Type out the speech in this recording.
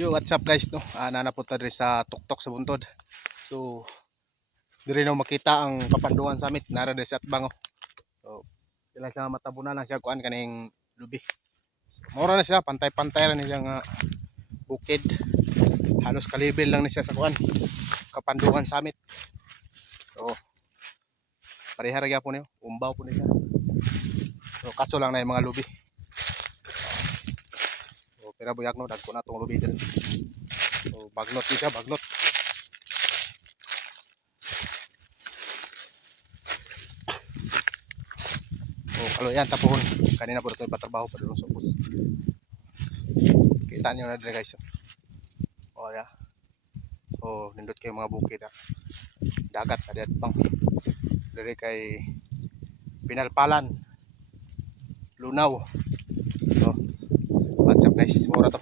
Yo, what's up guys, no? Nanapunta rin sa tuktok sa buntod. So, diri na makita ang kapanduan summit nara sa Atbang. So, sila siya matabunan lang siya kuan kaning lubi. Mura na siya, pantay-pantay ra ni siya nga bukid. Halos kalibel lang ni siya sa kuan kapanduan summit. So, pareha ra gyapon niyo, umbaw po ni siya. So, kaso lang na yung mga lubi. So, pira buyak no, dagko na tong lubi diri. So, bagnot ni siya, bagnot. So, kaloyan tapon. Kanina po ito ipatrabaho pa doon sa bus. Kita nyo na dito guys. O ya. So, nindot kayo mga bukid ha. Dagat na diyan pang. Dari kay Pinalpalan. Lunaw. So, what's up guys? Mura to.